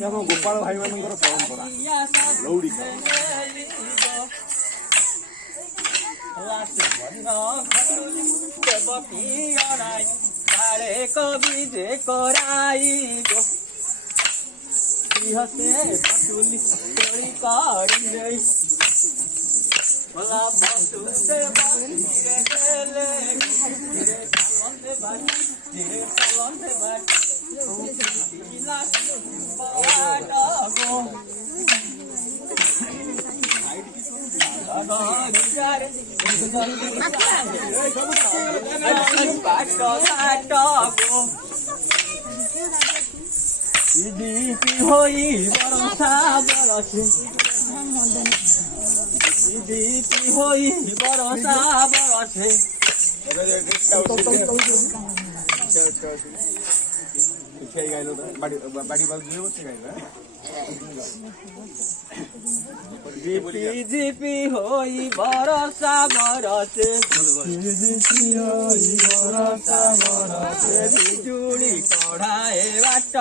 ଗୋପାଳ ଭାଇମାନଙ୍କର ପରମ୍ପରା ଲଉଡ଼ି কবি যে করাই গো হসে পাটুলি তড়ি কাড়ি যাই বলা বসুতে বাহিরে গেলে ধীরে সামনে বাড়ি ধীরে সামনে বাড়ি ইলা পাড়া গো হই বরসা বরসে হই বরসা বরসে বাড়ি বাজে বসে গাইবে জিপি জিপি হই বরসা বরসে বিজুড়ি কড়ায়ে বাট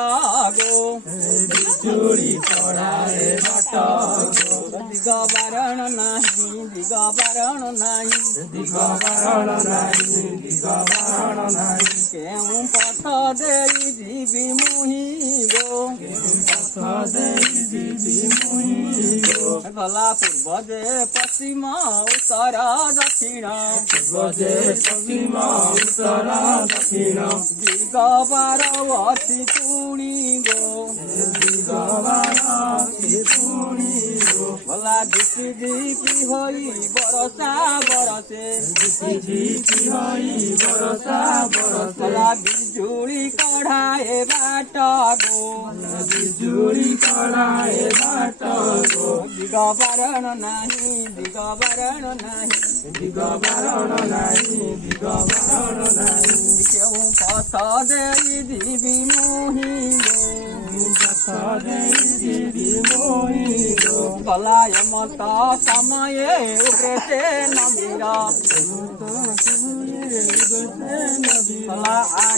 গো বিজুড়ি কড়ায়ে বাট গো দিগ বাରଣ ନାହିଁ দিগ বাରଣ ନାହିଁ দিগ বাରଣ ନାହିଁ দিগ বাରଣ ନାହିଁ କେଉଁ ପଥ ଦେଇ ଯିବି ମୁହିଁ ଗো ପଥ ଦେଇ ଯିବି ମୁହିଁ ଗো ଗଲା ପୂର୍ବ ଯେ ପଶ୍ଚିମ ଉତ୍ତର ଦକ୍ଷିଣ ପୂର୍ବ ଯେ ପଶ୍ଚିମ ଉତ୍ତର ଦକ୍ଷିଣ ଦିଗ ବାର ଅଛି ପୁଣି ଗো ଦିଗ ବାର ଅଛି ପୁଣି ଗো ଗଲା ଝିପି ଝିପି ହୋଇ ବରସା ବରସେ ଝିପି ଝିପି ହୋଇ ବରସା ବରସେ ଗଲା ବିଜୁଳି କଢାଏ ବାଟ ଗো ବିଜୁଳି କଢାଏ ବାଟ ଗো ଦିଗ ବାରଣ ନାହିଁ ଦିଗ ବାରଣ ନାହିଁ ଦିଗ ବାରଣ ନାହିଁ ଦିଗ ବାରଣ ନାହିଁ କେଉଁ ପଥ ଦେଇ ଯିବି ମୁହିଁ ଗো ପଥ ଦେଇ ଯିବି ମୁହିଁ ଗো ଗଲା ମତ ସମୟେ ଉଗ୍ରସେ ନବୀର